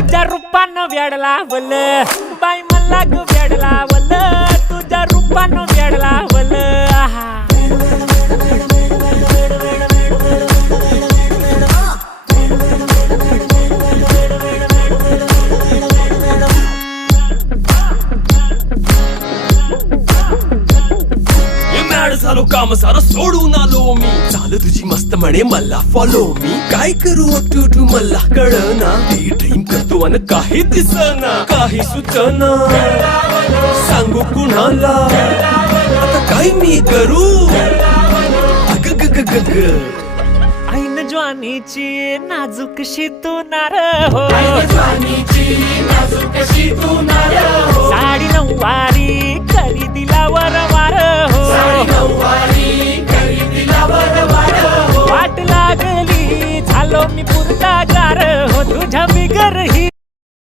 तुझ्या रूपानं वेड लावल बाई मला ग वेड लावल तुझ्या रूपानं वेड लावल झालो काम सारं सोडून आलो मी चाल तुझी मस्त म्हणे मला फॉलो मी काय करू टू मला कळना ड्रीम करतो आणि काही दिसना काही सुचना सांगू कुणाला आता काय मी करू अग ग ग ग ग ऐन ज्वानीची नाजूकशी तू नार हो साडी नऊवारी करी दिला वरवार हो वाट लागली झालो मी पुरता गार हो तुझ्या बिगर ही